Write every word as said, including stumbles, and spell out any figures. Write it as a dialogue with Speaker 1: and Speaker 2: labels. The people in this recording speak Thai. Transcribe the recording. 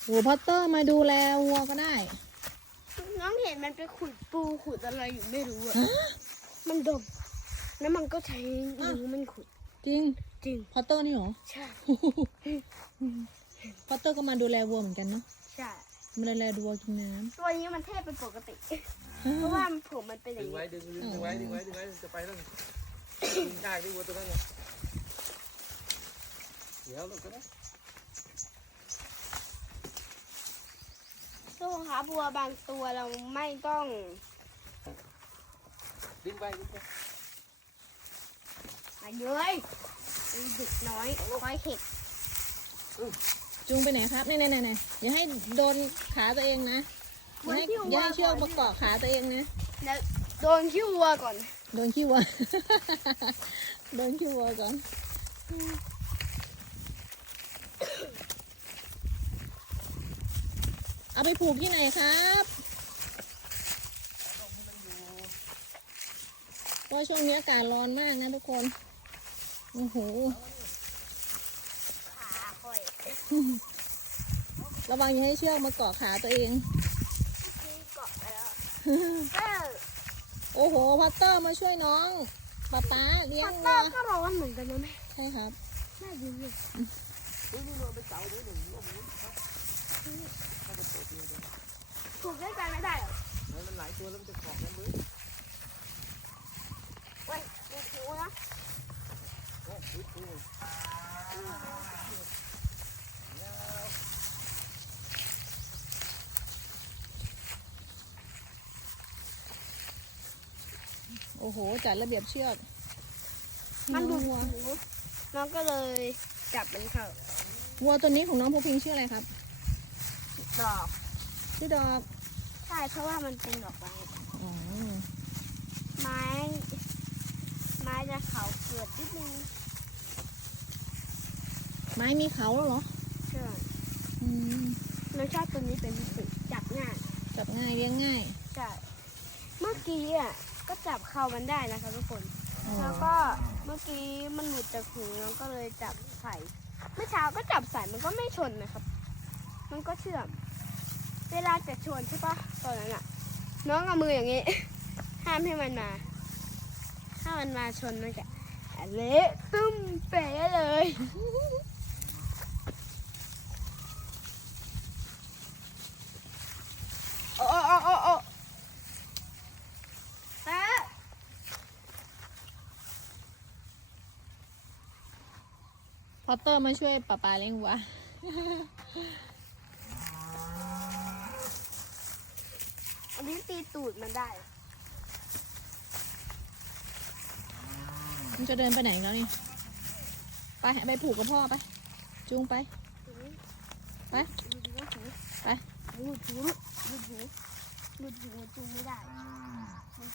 Speaker 1: โอ้พอตเตอร์มาดูแลวัวก็ได้
Speaker 2: น้องเห็นมันไปขุดปูขุดอะไรอยู่ไม่รู้อะมันดมแล้วมันก็ใช้นิ้วมันขุด
Speaker 1: จริง
Speaker 2: จริง
Speaker 1: พอตเตอร์นี่หรอ
Speaker 2: ใช่
Speaker 1: พอตเตอร์ก็มาดูแลวัวเหมือนกันเนาะ
Speaker 2: ใช่
Speaker 1: มาดูแลวัวกินน้
Speaker 2: ำตัวนี้มันเทพเป็นปกติเพราะว่าผมมันเป็นอย่าง
Speaker 3: นี้ดึงไว้ดึงไว้ดึงไว้ดึงไว้จะไปแล้วดึงได้ที่วัวตัวนั้นไงเดี๋ยวลูกก็ได้
Speaker 2: ทุกคนคะบัวบางตัวเราไม่ต้อง
Speaker 3: ดึงไปดึงไป
Speaker 2: มาเย้ยเด็กน้อยคอยเห็ด
Speaker 1: จูงไปไหนครับนี่ๆๆๆอย่าให้โดนขาตัวเองนะอย่าให้อย่าให้เชือกมาเกาะขาตัวเองนะ
Speaker 2: แล้วโดนขี้วัวก่อน
Speaker 1: โดนขี้วัวโดนขี้วัวก่อนเอาไปผูกที่ไหนครับเพราะช่วงนี้อากาศร้อนมากนะทุกคนโอ้โห
Speaker 2: ขาค่อย
Speaker 1: ระวังอย่าให้เชือกมาเกาะขาตัวเอง
Speaker 2: เกาะไปแล้ว
Speaker 1: โอ้โหพัตเตอร์มาช่วยน้องป๊าป๊าเลี้ยงวัว
Speaker 2: ก็ร้อนเหมือนกันนะแม่
Speaker 1: ใช่ครับ
Speaker 2: น่าดีเลยถูกได้ใจไม่ได้หรอ
Speaker 3: มันหลายตัวแล้วมันจะเกาะกันมือ
Speaker 2: เว้ยดูหูนะ
Speaker 3: โอ้ดูหู
Speaker 1: โอ้โหจัดระเบียบเชือก
Speaker 2: มันดูหัวน้องก็เลยจับมันเข้า
Speaker 1: วัวตัวนี้ของน้องภูพิงชื่ออะไรครับ
Speaker 2: ดอก
Speaker 1: ชื่อดอก
Speaker 2: ใช่เพราะว่ามันเป็นดอกไม้
Speaker 1: อ๋อ
Speaker 2: ไม้ไม้จะเขาเกิดนิดนึง
Speaker 1: ไม้มีเขาเหรอ
Speaker 2: ใช่
Speaker 1: อืม
Speaker 2: น้องชอบตัวนี้เป็นพิเศษจับง่าย
Speaker 1: จับง่ายเลี้ยงง่าย
Speaker 2: ใช่เมื่อกี้อ่ะก็จับเข่ามันได้นะคะทุกคนแล้วก็เมื่อกี้มันหลุดจากหูน้องก็เลยจับใส่เมื่อเช้าก็จับใส่มันก็ไม่ชนนะครับมันก็เชื่อมเวลาจะชนใช่ปะตอนนั้นอ่ะน้องเอามืออย่างนี้ห้ามให้มันมาถ้ามันมาชนมันจะเละตุ้มเป๋เลยโอ้โอ้โอ้โอ้แป๊ะ
Speaker 1: พอตเตอร์มาช่วยป๊าป๊าเลี้ยงวัว
Speaker 2: อันนี้ตีตูดมันได้
Speaker 1: มันจะเดินไปไหนแล้วนี่ไปไปผูกกับพ่อไปจูงไปไปไป
Speaker 2: หลุดหูหลุดหูหลุดหูจูงไม่ได้